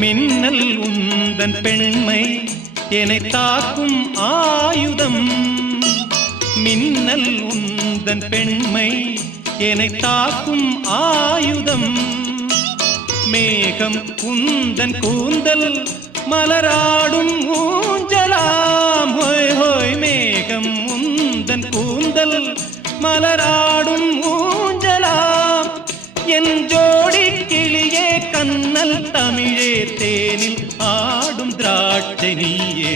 மின்னல் உந்தன் பெண்மை என்னை தாக்கும் ஆயுதம். மின்னல் உந்தன் பெண்மை என்னை தாக்கும் ஆயுதம். மேகம் உந்தன் கூந்தல் மலராடும் ஊஞ்சலாம். ஹோய் ஹோய் மேகம் உந்தன் கூந்தல் மலராடும் ஊஞ்சலாம். என் ஜோடி கிளியே கண்ணல் தமிழே தேனில் ஆடும் திராட்சை நீயே.